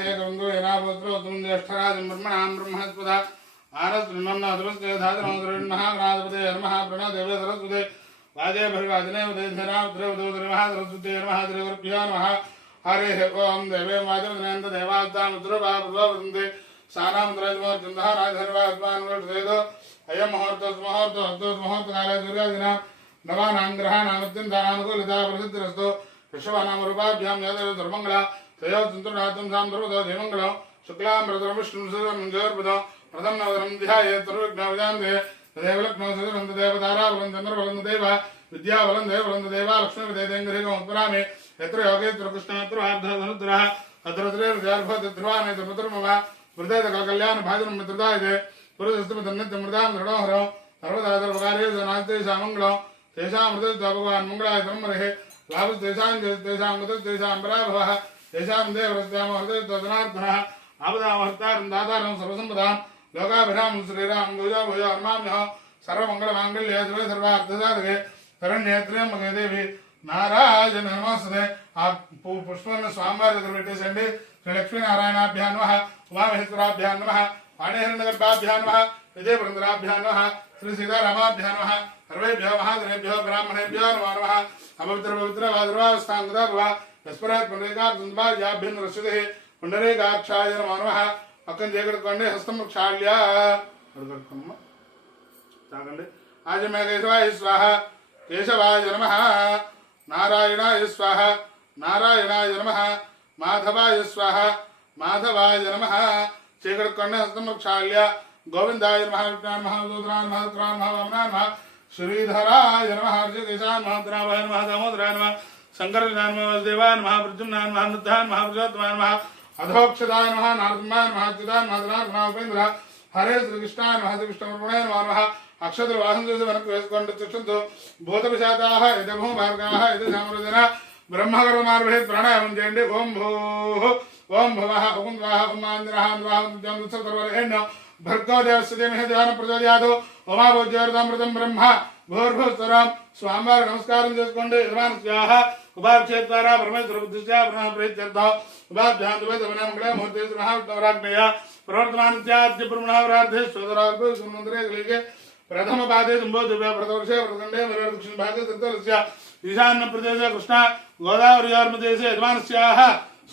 हे गंगो येनापुत्रो तुम ज्येष्ठराजं ब्रह्मणां ब्रह्मणस्पदा आरतृण्वन्नादुरस्ते धातुरादुरन्महागणाधिपते नमः प्रणदेवे सरस्वते वाजे भरिवादिने उदे धेनाद्रेवदोदरे महासरस्वते नमः देवगुरुभ्यो नमः हरे ओम देवे वाजमदनन्द देवाद्दामुद्रवावदन्ते सानामुद्रजमोर्चन्दः राजधर्वास्मान् वर्ततेदो अयं मुहूर्तोऽस्मुहूर्तोऽद्भुतमुहूर्तकाले सूर्यादिनां नवानां ग्रहाणामत्यन्तानानुकूलिता प्रसिद्धिरस्तु विश्वनामरूपाभ्यां यदेव सर्वमङ्गला तयो चतुर्नाथं सां सर्वतो देवमङ्गलं शुक्लां विष्णुं सुरमञ्जोर्पदं प्रथम नवदनं ध्यायेत् सर्वविघ्नोपशान्ते तदेव लक्ष्मौ सदनं देवताराबलं चन्द्रबलं देव विद्याबलं देवबलं देवा लक्ष्मीपदेङ्गरीकमुत्परामि यत्र योगेत्र कृष्णत्र वार्धधनुद्रः अत्रत्रेर्जार्भद्ध्रुवानेतमुद्रमव स्मृतेतकलकल्याणभाजनं मित्रदायते पुरुषस्तमतन्नित्यमृतां दृढोहरं सर्वदादर्वकार्ये नास्तेषां मङ्गलं तेषां मृतस्त्वा भगवान् मङ्गलाय ब्रह्मणः लाभस्तेषां तेषां मृतस्तेषां पराभवः तेषां देवरस्यामहृतजनार्दनः आपदामहर्तारं दातारं सर्वसम्पदां लोकाभिरामं श्रीरामं भूयो भूयो हनुमाम्यः सर्वमङ्गलमाङ्गल्ये शिवे सर्वार्थसाधके शरण्ये त्र्यम्बके देवी नारायण नमस्ते आप पुष्पन्न स्वामवार పెట్టేసండి శ్రీ లక్ష్మీనారాయణాభ్యాం నమః ఉమామహేశ్వరాభ్యాం నమః వాణీహిరణ్యగర్భాభ్యాం నమః విజయపురంధరాభ్యాం నమః శ్రీ సీతారామాభ్యాం నమః సర్వేభ్యో మహాదేవేభ్యో బ్రాహ్మణేభ్యో నమో నమః అపవిత్ర పవిత్ర వాదుర్వావస్థాంగదా భవ యస్పరాత్ పుండరీకాక్షాభ్యాం రశ్యతే పుండరీకాక్షాయ నమో నమః పక్కన చేకడుకోండి హస్తం క్షాళ్య అడుగడుకోమ్మా తాగండి ఆజమేఘేశ్వాయ స్వాహ కేశవాయ నమః नारायणाय स्वाहा नारायणाय नमः माधवाय स्वाहा माधवाय नमः चेकड़कोंडे हस्तमक्षाल्य गोविंदाय नमः विष्णाय नमः रुद्राय नमः रुद्राय नमः वामनाय नमः श्रीधराय नमः ऋषिकेशाय नमः द्रावाय नमः दामोदराय नमः शंकराय नमः वासुदेवाय नमः प्रद्युम्नाय नमः अनिरुद्धाय नमः पुरुषोत्तमाय नमः अधोक्षदाय नमः नारदमाय नमः अच्युताय नमः धनाय नमः उपेन्द्र हरे श्रीकृष्णाय नमः श्रीकृष्णवर्मणे नमः अक्षत्र वाहन वनक वेसुकोंडु चक्षुंतु भूतविशाताः यदभूमार्गाः यदसामरुदन ब्रह्मकर्मार्भे प्राणायामं चेयंడి ओम भूः ओम भवः ओम स्वाहा ओम आंद्रः आंद्रः जन्मसर्वरेण्य भर्गो देवस्य देवः ध्यान प्रचोदयातो उमाभोज्योर्तामृतं ब्रह्म भूर्भुवस्वरं स्वामिवार नमस्कारं చేసుకోండి యజమాన స్వాహ ఉపాక్షేత ద్వారా పరమేశ్వర బుద్ధిశ్చ బ్రహ్మ ప్రీత్యర్థం ఉపాభ్యాం ద్వైతమనే మంగళ ముహూర్తే మహావిష్ణురాజ్ఞయ ప్రవర్తమానస్యాద్య బ్రహ్మణావరార్థే స్వదరాల్పే సుమంత్రే కలిగే प्रथम पादे तुम्बो दिव्य प्रदोषे प्रदंडे मेरे दक्षिण भागे तृतीयस्य ईशान्य प्रदेशे कृष्ण गोदावरीयोर्मध्यदेशे यजमानस्याः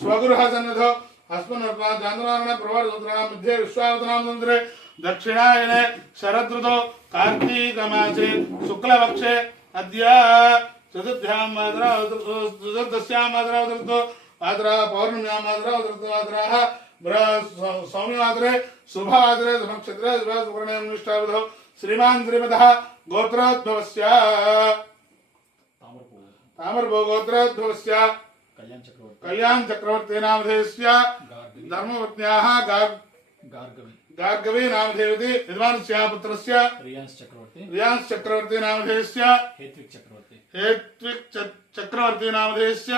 स्वगृह सन्निधौ अस्मन्नर्पा चान्द्रमाने प्रवर्तनां मध्ये विश्वावतनां तन्त्रे दक्षिणायने शरदृतौ कार्तीकमासे शुक्लपक्षे अद्य चतुर्थ्यां चतुर्दश्यां मातरावतृतो मात्रा पौर्णम्यां मातरावतृतो मात्राः सौम्यमात्रे शुभमात्रे नक्षत्रे सुवर्णेन निष्ठावधौ श्रीमान श्रीमदः गोत्रोद्भवस्य तामरभो गोत्रोद्भवस्य कल्याण चक्रवर्ती नामधेयस्य धर्मपत्न्याः गार्गवी नामधेयवती यजमानस्य पुत्रस्य रियांश चक्रवर्ती नामधेयस्य हेत्विक चक्रवर्ती नामधेयस्य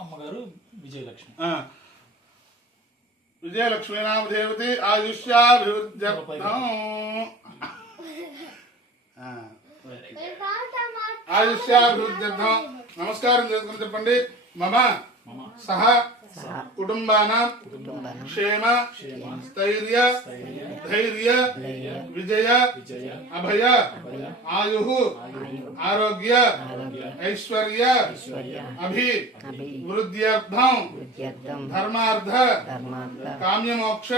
अम्मगारु विजयलक्ष्मी नामधेयवती आयुष्याभिवृद्ध्यर्थं आयुष्याभिवृद्ध्यर्थं नमस्कारं చేసుకొని చెప్పండి मम सह कुटुंबानां क्षेम स्थैर्य धैर्य विजय अभय आयुः आरोग्य ऐश्वर्य अभिवृद्ध्यर्थं धर्मार्थ काम्यमोक्ष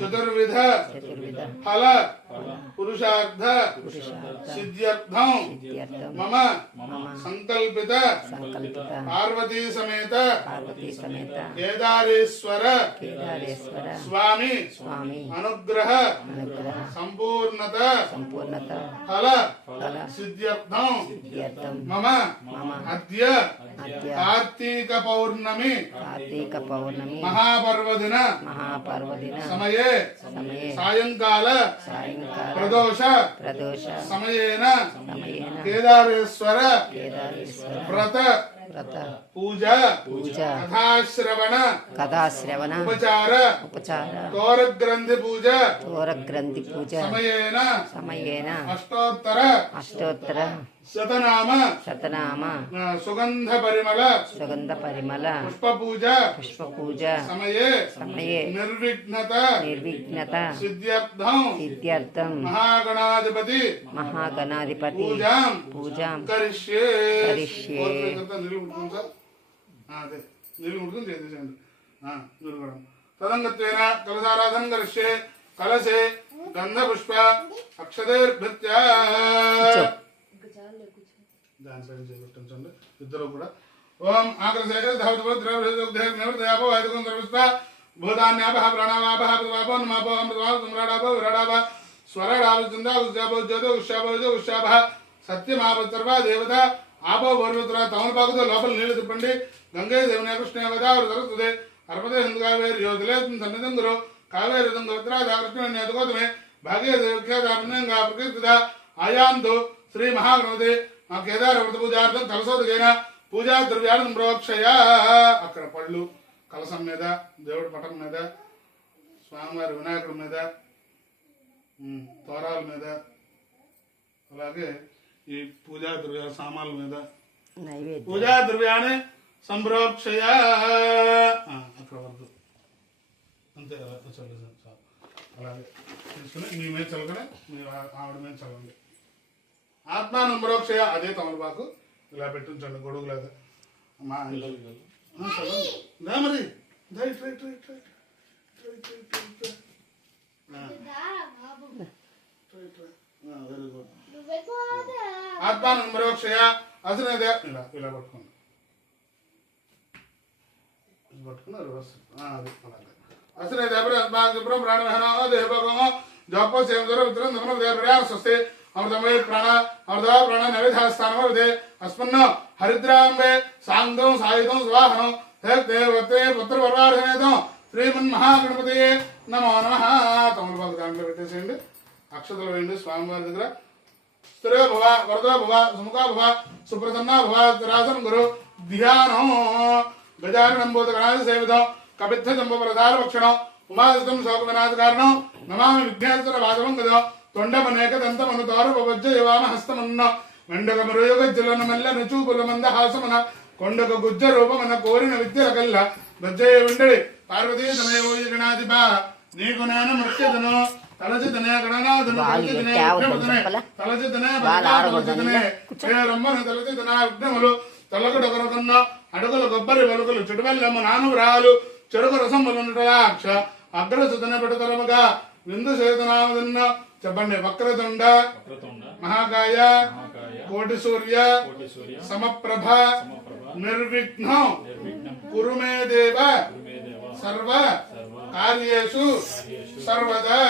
चतुर्विध फल पुरुषार्थ सिद्ध्यर्थं मम संकल्पित पार्वती समेत केदारेश्वर स्वामी अनुग्रह संपूर्णत फल सिद्ध्यर्थं मम अद्य कार्तिक पौर्णमी महापर्वदिन समये सायंकाल प्रदोष समयेन केदारेश्वर व्रत पूजा कथाश्रवण उपचार तोरग्रंथि पूजा समयेन अष्टोत्तर శతనామ శతనామ సుగంధ పరిమళ పుష్ప పూజ సమయే నిర్విఘ్నత సిద్ధ్యర్థం మహాగణాధిపతి పూజాం కరిష్యే తదంగత్వేన కలసారాధన కరిష్యే కలసే గంధ పుష్ప అక్షతైర్భృత్య దానిపైన చేపట్టించండి ఇద్దరు కూడా. ఓం ఆగ్రశేఖర ధావతిపద్రవృద్ధాపవాదికం సర్వస్వ భూతాన్యాప ప్రాణావాప ప్రవాపో నమాపో అమృతవాప సమ్రాడాపో విరాడాప స్వరాడాప చిందా ఉష్యాపో జ్యోతి ఉష్యాప సత్యమాప సర్వ దేవత ఆపో భోర్వతుర తమలపాకుతో లోపల నీళ్లు తిప్పండి. గంగే దేవుని కృష్ణ గోదావరి సరస్వతి అర్పదే హిందూ కావేరి యోధులే సన్నిధం గురు కావేరి కృష్ణ నేతగోతమే భాగ్య దేవ్యంగా ప్రకీర్తిత ఆయాంతు శ్రీ మహాగణపతి మా కేదార వ్రత పూజార్థం కలసోదకైన పూజా ద్రవ్యాలను ప్రోక్షయ. అక్కడ పళ్ళు కలసం మీద, దేవుడి పటం మీద, స్వామివారి వినాయకుడి మీద, తోరాల మీద, అలాగే ఈ పూజా ద్రవ్యాల సామాన్ల మీద పూజా ద్రవ్యాన్ని సంప్రోక్షయ. అక్కడ వద్దు అంతే కదా, చల్లదు. అలాగే తీసుకుని మీ మీద చల్లకనే మీ ఆవిడ మీద చల్లండి. ఆత్మానుప్రోక్షయ అదే తమలపాకు ఇలా పెట్టించండి గొడుగులాగా. మా మరి వెరీ గుడ్. ఆత్మానుప్రోక్షయ అసలు ఇలా ఇలా పట్టుకోండి, పట్టుకున్నారు అది అలాగే అసలు శుభ్రం ప్రాణమహనో దేవభగమో జపో సేవర ఉత్తరం నమో దేవప్రయాణ స్వస్తి అమృతమయ ప్రాణ అమృత ప్రాణ నైవేద్యస్థానం విదే అస్మన్న హరిద్రాంబే సాంగం సాయుధం స్వాహనం దేవతే పుత్ర పర్వాధనేతం శ్రీమన్ మహాగణపతయే నమో నమః. తమలపాకు దాంట్లో పెట్టేసేయండి, అక్షతలు వేయండి స్వామివారి దగ్గర. స్థిరో భవ వరదో భవ సుముఖా భవ సుప్రసన్నా భవ రాసన్ గురు ధ్యానం గజానంబోధ గణాది సేవితం కపిత్థ జంబ ప్రధాన భక్షణం ఉమాదితం శోక వినాశ కారణం నమామి విఘ్నేశ్వర వాదవం గదో తొండమనేక దంతమను దౌరభవజ్జ యువామ హస్తమన్న మెండక మరుయుగ జలన మల్లన చూపుల మంద హాసమన కొండక గుజ్జ రూపమన కోరిన విద్యల కల్ల గజ్జయ విండడి పార్వతీ తనయో గణాధిప నీకు నేను మృత్యుదను తలచితనే గణనాథను తలచితనే రమ్మను తలచితన విఘ్నములు తొలకడొకరకన్న అడుగుల కొబ్బరి వెలుగులు చుటువల్లెమ్మ నానురాలు చెరుకు రసములుక్ష అగ్రసుతన పెడతరముగా విందు చేతనామదన్న చెప్పండి. వక్రతుండ మహాకాయ కోటి సూర్య సమప్రభ నిర్విఘ్నం కురు మే దేవ సర్వ కార్యేషు సర్వదా.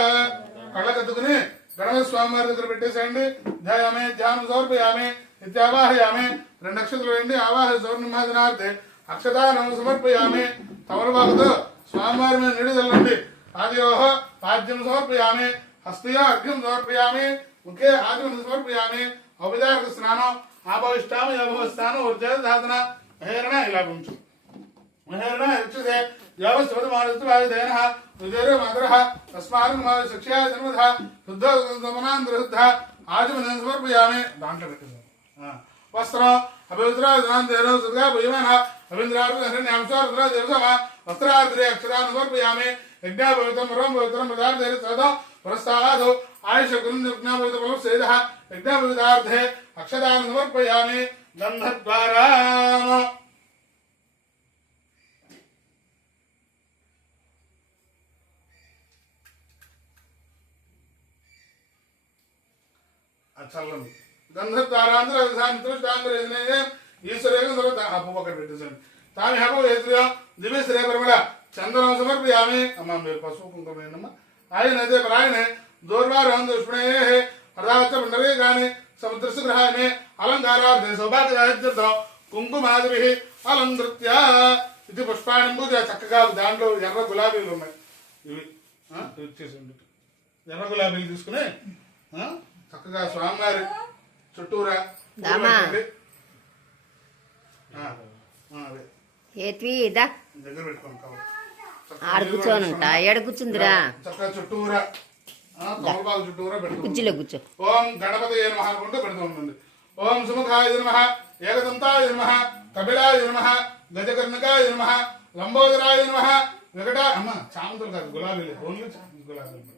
కళ్ళకత్తుకుని గణపతి స్వామి వారి దగ్గర పెట్టేసేయండి. ధ్యాయామే ధ్యానం సమర్పయామే నిత్యావాహయామే. 2 అక్షతలు వేయండి. ఆవాహ సౌర్ణిమాదినార్థే అక్షతానం సమర్పయామి. తమలపాకుతో స్వామివారి మీద నీడు చల్లండి. ఆదియోహ పాద్యం సమర్పయామి. హస్తయో అర్ఘ్యం సమర్పయామి. ముఖే ఆదిమం సమర్పయామి. ఔపచారిక స్నానం ఆభవిష్టామి అభవస్థానం ఊర్జ సాధన మహేరణ ఇలా ఉంచు. మహేరణ యక్షసే యావస్వతమానస్తవాయుధేన విజేర మాతరః తస్మాన్ మా శిక్షయా జన్మధ శుద్ధ సమనాంతరశుద్ధ ఆదిమం సమర్పయామి. దాంట్లో పెట్టింది వస్త్రం అభివృద్ధిరాజనాంతేన సుగా భూయమాన అభింద్రారుద్రాంశారుద్ర దేవసమ వస్త్రాద్రే అక్షరాన్ని సమర్పయామి. యజ్ఞాపవితం పరమం పవిత్రం పదార్థేన సదా పురస్తాదు ఆయుష గురుజ్ఞాపవిత ఫలం సేద యజ్ఞాపవితార్థే అక్షరాన్ని సమర్పయామి. గంధద్వారా చల్లండి. గంధద్వారాంధ్రాంధ్రే ఈశ్వరేగం పువ్వు అక్కడ పెట్టేసండి. తామి హపో ఏత్రియో దివ్య శ్రీ పరిమళ చందనం సమర్పయామి. అమ్మ మీరు పసుపు కుంకుమ ఏంటమ్మా. ఆయన అదే ప్రాయణే దూర్వారం దుష్మణే పదార్థ మండలే గాని సముద్రసు గ్రహాన్ని అలంకారార్థే సౌభాగ్యర్థం కుంకుమాదిభి అలంకృత్య. ఇది పుష్పాణి పూజ చక్కగా దాంట్లో ఎర్ర గులాబీలు ఉన్నాయి. ఇవి ఇచ్చేసండి. ఎర్ర గులాబీలు తీసుకుని చక్కగా స్వామివారి చుట్టూరా దగ్గర పెట్టుకోండి. చక్కగా చుట్టూరా తమలపాకు చుట్టూరా పెట్టుకోండి. ఓం గణపతి నమః అనుకుంటూ పెడుతూ ఉంటుంది. ఓం సుముఖాయ నమః ఏకదంతాయ నమః కపిలాయ నమః గజకర్ణకాయ నమః లంబోదరాయ నమః అమ్మ చామంతులు కాదు గులాబీలు ఓన్లీ గులాబీలు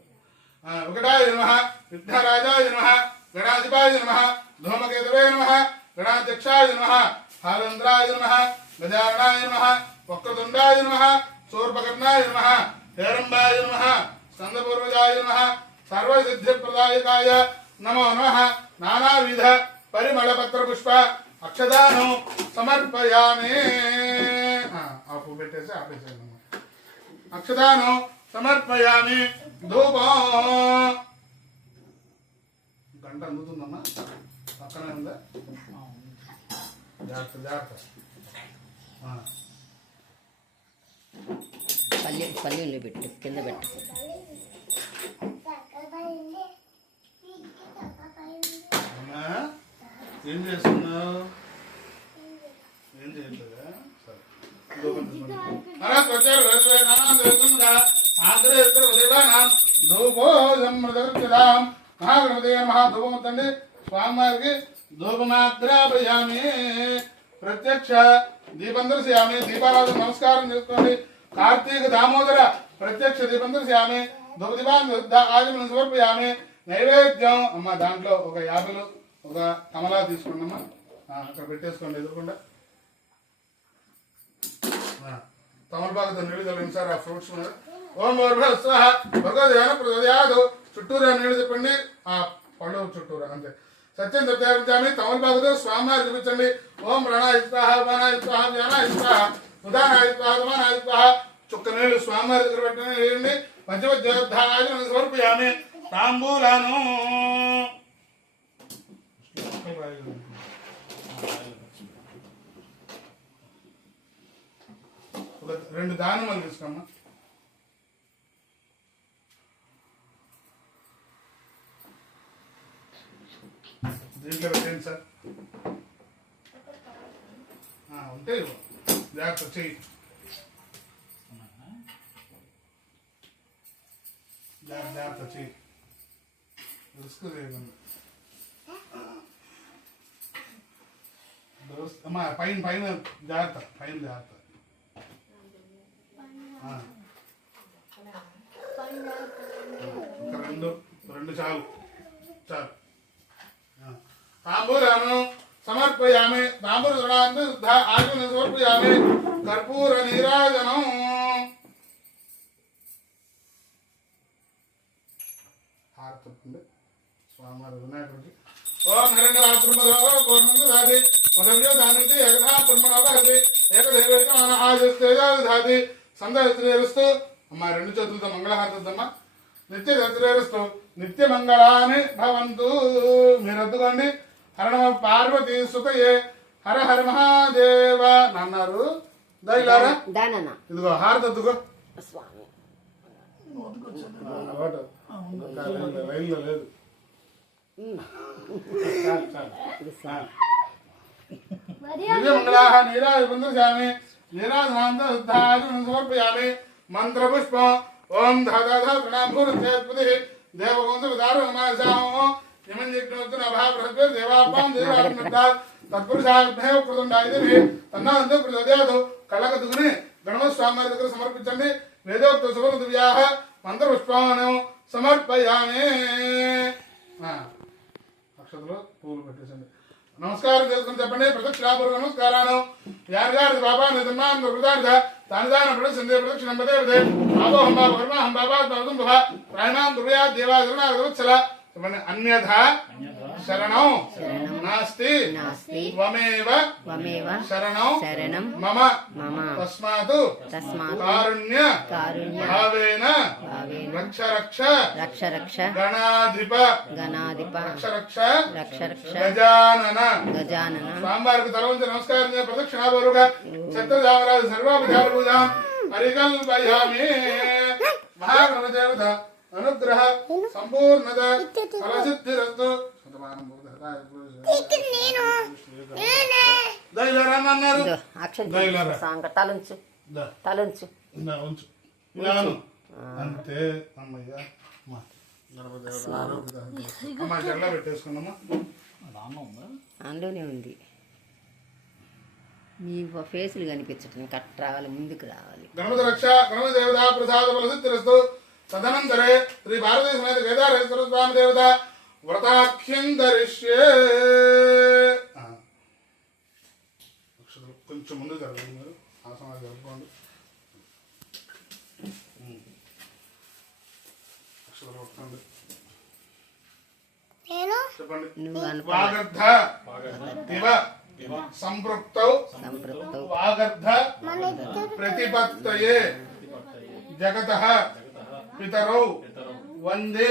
వికటాయ నమః విఘ్నరాజాయ నమః గణాధిపాయ నమః ధూమకేతవే నమః గణాధ్యక్షాయ నమః హారేంద్రాయ నమః గజారణాయ నమః వక్రతుండాయ నమః శూర్పకర్ణాయ నమః హేరంబాయ నమః స్కందపూర్వజాయ నమః సర్వసిద్ధిప్రదాయకాయ నమో నమః నానావిధ పరిమళపత్ర పుష్ప అక్షదానం సమర్పయామి ఆపు పెట్టేసి ఆపేసాను అక్షదానం సమర్పయామి ధూపం గంట అందుతుందమ్మా పక్కనే ఉందా జాగ్రత్త జాగ్రత్త పల్లీలు పెట్టు కింద పెట్టు ఏం చేస్తున్నావు ఏం చేయట్లేదా మహాధూపముతండి స్వామివారికి ధూపమాగ్రాపయామి ప్రత్యక్ష దీపం దర్శయామి దీపారాధన నమస్కారం చేసుకోండి కార్తీక దామోదర ప్రత్యక్ష దీపం దర్శయామి ధూపదీపాన్ని ఆగమనం సమర్పయామి నైవేద్యం అమ్మ దాంట్లో ఒక యాపిల్ ఒక కమలా తీసుకోండి అమ్మా అక్కడ పెట్టేసుకోండి ఎదురుకుండా తమలపాకుతో నీళ్ళు చల్లండి సార్ ఆ ఫ్రూట్స్ మీద ఓం స్వాహ భగవద్యాన ప్రదయాదు చుట్టూరా నీళ్ళు చెప్పండి ఆ పళ్ళు చుట్టూరా అంతే సత్యం సత్యాపించామి తమలపాకుతో స్వామివారి చూపించండి ఓం రణాయ స్వాహ ఉపానాయ స్వాహ జ్ఞానాయ స్వాహ ఉదానాయ స్వాహ ఉమానాయ స్వాహ చుక్క నీళ్ళు స్వామివారి దగ్గర పెట్టిన వేయండి పంచమధ్యోద్ధారాయ సమర్పయామి తాంబూలాను రెండు దానిమ్మలు తీసుకోమ్మా దీంట్లో పెట్టండి సార్ ఉంటే జాగ్రత్త చెయ్యి జాగ్రత్త చెయ్యి రిస్క్ చేయకుండా అమ్మా పైన పైన జాగ్రత్త పైన జాగ్రత్త ఇంకా రెండు చాలు చాలు తాంబూలాను సమర్పయామి తాంబూలాన్ని ఆచరణ సమర్పయామి కర్పూర నీరాజనం హారతండి స్వామివారి వినాయకుడికి ఓం హిరణ్యరాత్రి మొదలు దానికి ఏకదా బ్రహ్మణి ఏకదేవేత మన ఆదిస్తేజాది సందరిస్తూ అమ్మ రెండు చేతులతో మంగళహారతమ్మా నిత్య దరిస్తూ నిత్య మంగళాన్ని భవంతు మీరు ఎత్తుకోండి హరణ పార్వతీ సుతయే హర హర మహాదేవ అన్నారు దైలారా ఇదిగో హారతెత్తుకో రైల్లో లేదు దివ్యమంగళాః నీరాజపుంద్రస్వామి నీరాజనాంతరుద్ధాజనం సమర్పయామి మంత్రపుష్పం ఓం ధాధాధ ప్రణాంభూరుత్యద్భుతి దేవగుంసవిదారుమాసామో నిమంజిగ్నోత్తు నభాబృహద్వే దేవాపాం దేవార్నద్దాత్ తత్పురుషాభ్యేవ కృతుండాయిదివి తన్నాందు ప్రచోదయాదు కళ్ళకద్దుకుని గణమస్వామి దగ్గర సమర్పించండి వేదోక్త సువర్ణ దివ్యాః మంత్రపుష్పాన్ని సమర్పయామి అక్షతలు పూలు పెట్టేసండి నమస్కారం చేసుకుని చెప్పండి ప్రదక్షిణాపూర్వ నమస్కారాలు యార్గారి బాబా నిధన్నాన్ వృతార్థ తానిదాన ప్రదక్షిణే ప్రదక్షిణం పదే బాబోహం బాబా వర్మాహం బాబా భవతం భవ ప్రాణాం దుర్యా దేవాగరుణాగవత్సల చెప్పండి అన్యథా శరణం నాస్తి త్వమేవ శరణం మమ తస్మాత్ కారుణ్య భావేన రక్ష గణాధిప రక్ష గజానన స్వామివారికి తల వంచి నమస్కారం ప్రదక్షిణాపూర్వక ఛత్రజామరాజు సర్వాభిచార పూజాం పరికల్పయామి మహాగణదేవత అనుగ్రహ సంపూర్ణత ఫలసిద్ధిరస్తు అంతే అమ్మయ్య అమ్మ జల్ల పెట్టేసుకున్నామా అందులోనే ఉంది. మీ ఫేసులు కనిపించటం కట్ రావాలి, ముందుకు రావాలి. గణపతి రక్ష గణపతి దేవత ప్రసాద బలసిద్ధిరస్తు. తదనంతరే శ్రీ భారతీ సమేత కేదారేశ్వర స్వామి దేవత వ్రతాఖ్యం ధరిష్యే. కొంచెం ముందు జరగండి, మీరు ఆసనాలు జరుపుకోండి. అక్షతలు పట్టుకోండి. చెప్పండి. నువ్వు అనుకో. వాగర్ధ ఇవ సంపృక్తౌ వాగర్ధ ప్రతిపత్తయే జగతః పితరౌ వందే